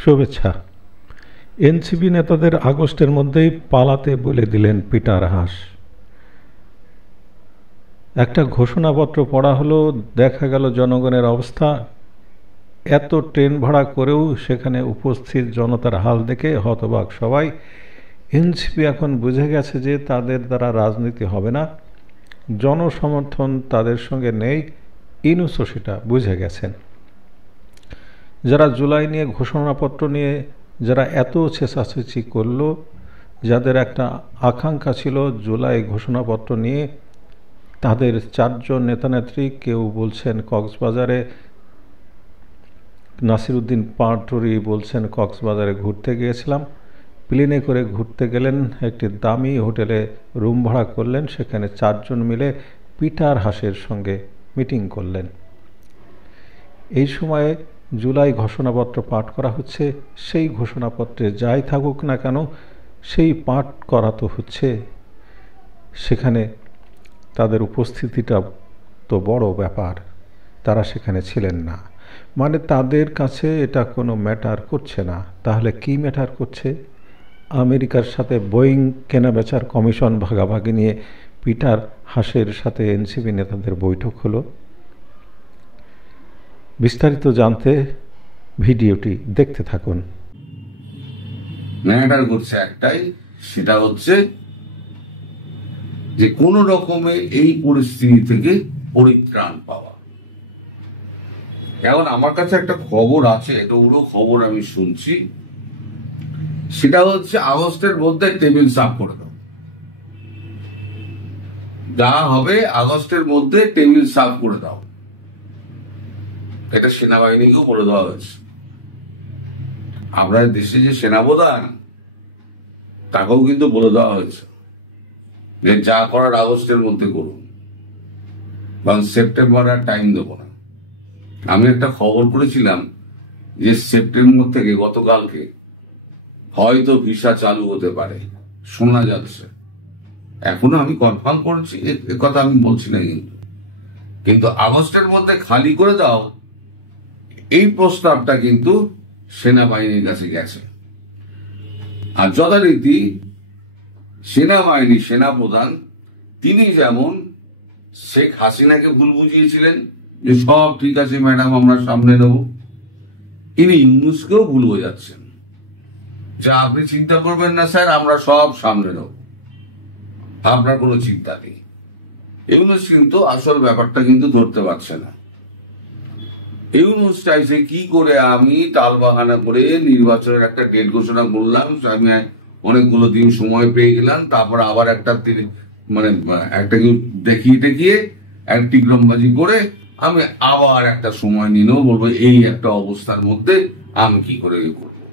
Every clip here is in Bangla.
শুভেচ্ছা। এনসিপি নেতাদের আগস্টের মধ্যেই পালাতে বলে দিলেন পিটার হাস। একটা ঘোষণাপত্র পড়া হলো, দেখা গেল জনগণের অবস্থা। এত ট্রেন ভাড়া করেও সেখানে উপস্থিত জনতার হাল দেখে হতবাক সবাই। এনসিপি এখন বুঝে গেছে যে তাদের দ্বারা রাজনীতি হবে না, জনসমর্থন তাদের সঙ্গে নেই। ইউনূসও সেটা বুঝে গেছেন। যারা জুলাই নিয়ে ঘোষণাপত্র নিয়ে যারা এত ছেঁচাছেঁচি করল, যাদের একটা আকাঙ্ক্ষা ছিল জুলাই ঘোষণাপত্র নিয়ে, তাদের 4 জন নেতানেত্রী, কেউ বলছেন কক্সবাজারে, নাসিরুদ্দিন পাটোয়ারি বলছেন কক্সবাজারে ঘুরতে গিয়েছিলাম। প্লেনে করে ঘুরতে গেলেন, একটি দামি হোটেলে রুম ভাড়া করলেন, সেখানে 4 জন মিলে পিটার হাসের সঙ্গে মিটিং করলেন। এই সময়ে জুলাই ঘোষণাপত্র পাঠ করা হচ্ছে। সেই ঘোষণাপত্রে যাই থাকুক না কেন, সেই পাঠ করা তো হচ্ছে। সেখানে তাদের উপস্থিতিটা তো বড় ব্যাপার। তারা সেখানে ছিলেন না, মানে তাদের কাছে এটা কোনো ম্যাটার করছে না। তাহলে কি ম্যাটার করছে? আমেরিকার সাথে বোয়িং কেনাবেচার কমিশন ভাগাভাগি নিয়ে পিটার হাসের সাথে এনসিপি নেতাদের বৈঠক হলো। বিস্তারিত জানতে ভিডিওটি দেখতে থাকুন। ম্যাটার করছে একটাই, সেটা হচ্ছে যে কোন রকমে এই পরিস্থিতি থেকে পরিত্রাণ পাওয়া। এখন আমার কাছে একটা খবর আছে, এটা পুরো খবর আমি শুনছি, সেটা হচ্ছে আগস্টের মধ্যে টেবিল সাফ করে দাও। যা হবে আগস্টের মধ্যে টেবিল সাফ করে দাও। এটা সেনাবাহিনীকেও বলে দেওয়া হয়েছে। আপনার দেশে যে সেনাপ্রধান, তাকেও কিন্তু বলে দেওয়া হয়েছে যে যা করার আগস্টের মধ্যে করুন, কারণ সেপ্টেম্বর আর টাইম দেবো না। আমি একটা খবর করেছিলাম যে সেপ্টেম্বর থেকে, গতকালকে হয়তো ভিসা চালু হতে পারে, শোনা যাচ্ছে। এখনো আমি কনফার্ম করছি, এ কথা আমি বলছি না, কিন্তু আগস্টের মধ্যে খালি করে দাও, এই প্রস্তাবটা কিন্তু সেনাবাহিনীর কাছে গেছে। আর যথারীতি সেনাবাহিনী সেনাপ্রধান তিনি যেমন শেখ হাসিনাকে ভুল বুঝিয়েছিলেন যে সব ঠিক আছে ম্যাডাম, আমরা সামনে নেব, ইনি ইউনূসকেও ভুল বোঝাচ্ছেন যে আপনি চিন্তা করবেন না স্যার, আমরা সব সামনে নেব, আপনার কোনো চিন্তা নেই। ইউনূস কিন্তু আসল ব্যাপারটা কিন্তু ধরতে পারছে না। ইউনূস চাইছে কি করে আমি টালবাহানা করে নির্বাচনের একটা ডেট ঘোষণা করলাম, আমি অনেকগুলো দিন সময় পেয়ে গেলাম, তারপর আবার একটা মানে একটা দেখিয়ে এক টিকরমবাজি করে আমি আবার একটা সময় নিলেও বলবো এই একটা অবস্থার মধ্যে আমি কি করে করবো।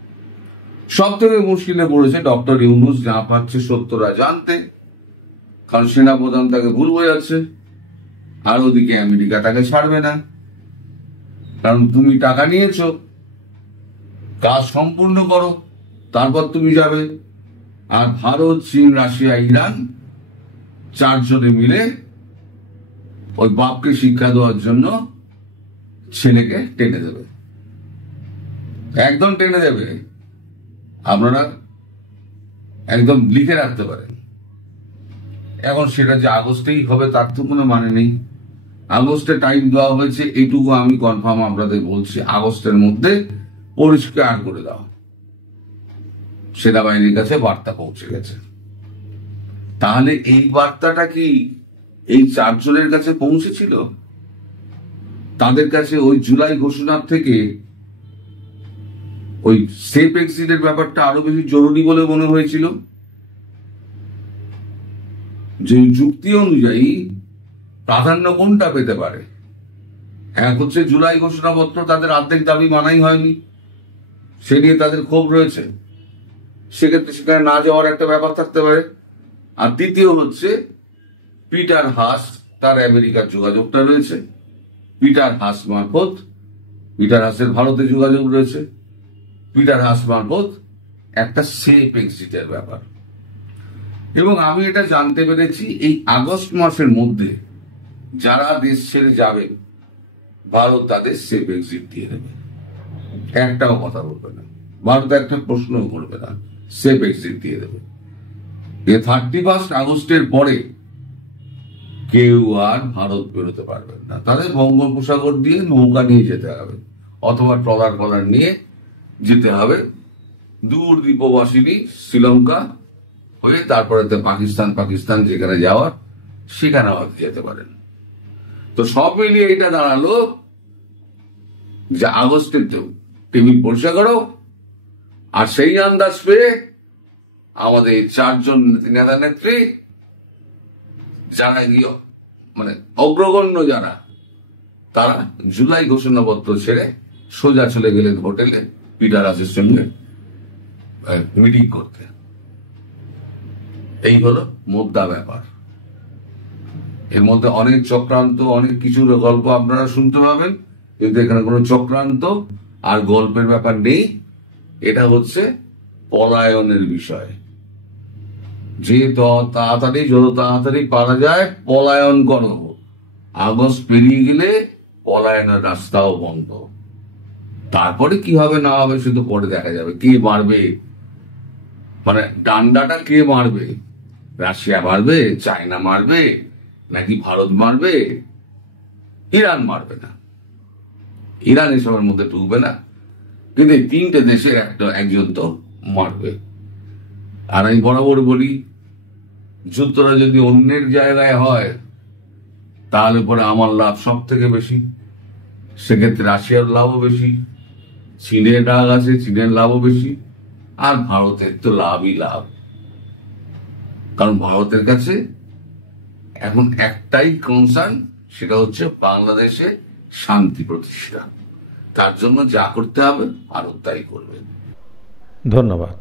সব থেকে মুশকিলে পড়েছে ডক্টর ইউনূস, যা পাচ্ছে সত্যরা জানতে, কারণ সেনাপ্রধান তাকে ভুল বোঝাচ্ছে। আর ওদিকে আমেরিকা তাকে ছাড়বে না, কারণ তুমি টাকা নিয়েছ, কাজ সম্পূর্ণ করো, তারপর তুমি যাবে। আর ভারত, চীন, রাশিয়া, ইরান 4 জনে মিলে ওই বাপকে শিক্ষা দেওয়ার জন্য ছেলেকে টেনে দেবে, একদম টেনে দেবে। আপনারা একদম লিখে রাখতে পারেন। এখন সেটা যে আগস্টেই হবে তার তো কোনো মানে নেই। আগস্টে টাইম দেওয়া হয়েছে, এইটুকু আমি কনফার্ম আপনাদের বলছি, আগস্টের মধ্যে পরিষ্কার করে দাও। সেনাবাহিনীর কাছে বার্তা পৌঁছে গেছে। তাহলে এই বার্তাটা কি এই 4 জনের কাছে পৌঁছেছিল? তাদের কাছে ওই জুলাই ঘোষণার থেকে ওই সেফ এক্সিটের ব্যাপারটা আরো বেশি জরুরি বলে মনে হয়েছিল। যে যুক্তি অনুযায়ী প্রাধান্য কোনটা পেতে পারে? এক হচ্ছে জুলাই ঘোষণাপত্র, তাদের অর্ধেক দাবি মানাই হয়নি, সে নিয়ে তাদের ক্ষোভ রয়েছে, সেক্ষেত্রে সেখানে না যাওয়ার একটা ব্যাপার থাকতে পারে। আর দ্বিতীয় হচ্ছে পিটার হাস, তার আমেরিকার যোগাযোগটা রয়েছে, পিটার হাস মারফত, পিটার হাসের ভারতে যোগাযোগ রয়েছে, পিটার হাস মারফত একটা সেফ এক্সিটের ব্যাপার। এবং আমি এটা জানতে পেরেছি এই আগস্ট মাসের মধ্যে যারা দেশ ছেড়ে যাবে, ভারত তাদের সেফ এক্সিট দিয়ে দেবে, একটাও কথা বলবে না। ভারত একটা প্রশ্ন করবে না, সেফ এক্সিট দিয়ে দেবে। 31 আগস্টের পরে কেউ আর ভারত বেরোতে পারবেন না, তাদের বঙ্গোপসাগর দিয়ে নৌকা নিয়ে যেতে হবে অথবা ট্রলার নিয়ে যেতে হবে দূর দ্বীপবাসিনী শ্রীলঙ্কা হয়ে, তারপরে পাকিস্তান যেখানে যাওয়ার সেখানে হয়তো যেতে পারেন। তো সব মিলিয়ে এটা দাঁড়ালো যে আগস্টের টেবিল পরিষ্কার করো। আর সেই আন্দাজ পেয়ে আমাদের 4 জন নেতা নেত্রী যারা গিয়ে মানে অগ্রগণ্য যারা, তারা জুলাই ঘোষণাপত্র ছেড়ে সোজা চলে গেলেন হোটেলে পিটার হাসের সঙ্গে মিটিং করতে। এই হলো মোদ্দা ব্যাপার। এর মধ্যে অনেক চক্রান্ত, অনেক কিছুর গল্প আপনারা শুনতে পাবেন, কিন্তু এখানে কোনো চক্রান্ত আর গল্পের ব্যাপার নেই। এটা হচ্ছে পলায়নের বিষয়। যত তাড়াতাড়ি পারা যায় পলায়ন করো। আগস্ট পেরিয়ে গেলে পলায়নের রাস্তাও বন্ধ। তারপরে কি হবে না হবে শুধু পরে দেখা যাবে। কে মারবে, মানে ডান্ডাটা কে মারবে? রাশিয়া মারবে, চায়না মারবে, নাকি ভারত মারবে? ইরান মারবে না, ইরান এসবের মধ্যে ঢুকবে না, কিন্তু এই 3টে দেশের একজন তো মারবে। আর আমি বরাবর বলি, যুদ্ধটা যদি অন্যের জায়গায় হয় তাহলে পরে আমার লাভ সব থেকে বেশি, সেক্ষেত্রে রাশিয়ার লাভও বেশি, চীনের ডাক আছে, চীনের লাভও বেশি, আর ভারতের তো লাভই লাভ। কারণ ভারতের কাছে এখন একটাই কনসার্ন, সেটা হচ্ছে বাংলাদেশে শান্তি প্রতিষ্ঠা। তার জন্য যা করতে হবে ভারত তাই করবে। ধন্যবাদ।